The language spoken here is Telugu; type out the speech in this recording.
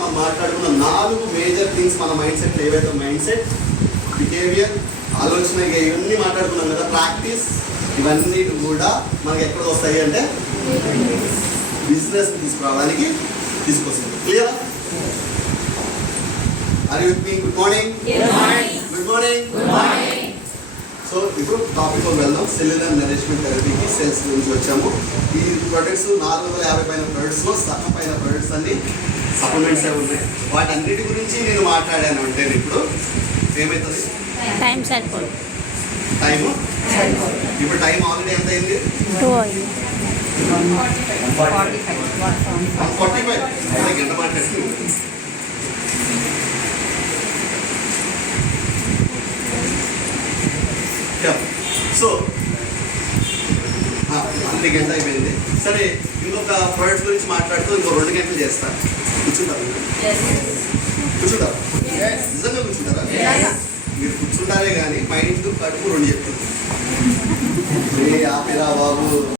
మనం మాట్లాడుకున్న 4 మేజర్ థింగ్స్ మన మైండ్ సెట్ ఏవైతే మైండ్ సెట్, బిహేవియర్, ఆలోచన ఇవన్నీ మాట్లాడుకున్నాం కదా, ప్రాక్టీస్, ఇవన్నీ కూడా మనకి ఎక్కడ వస్తాయి అంటే బిజినెస్ తీసుకురావడానికి తీసుకొస్తుంది. Clear? Are you with me? Good morning. Good morning. So ఇప్పుడు టాపిక్ వెళ్దాం. సెల్యులర్ నరిష్మెంట్ థెరపీకి సేల్స్ గురించి వచ్చాము. ఈ ప్రొడక్ట్స్ 450 పైన ప్రొడక్ట్స్లో సగం పైన ప్రొడక్ట్స్ అన్ని సప్లిమెంట్స్ ఉన్నాయి. వాటన్నిటి గురించి నేను మాట్లాడాను అంటే ఇప్పుడు ఏమవుతుంది? టైం సరిపోదు. టైము ఇప్పుడు టైం ఆల్రెడీ ఎంత అయింది? 1:45. గంట మాట్లాడుతుంది. సో అన్ని గంట అయిపోయింది. సరే, ఇంకొక ప్రోడక్ట్ గురించి మాట్లాడుతూ ఇంకో 2 గంటలు చేస్తా. కూర్చుంటారు? కూర్చుంటారు? నిజంగా కూర్చుంటారా? మీరు కూర్చుంటారే కానీ మైండ్ కడుపు 2 చెప్తుంది. ఆపిరా బాబు.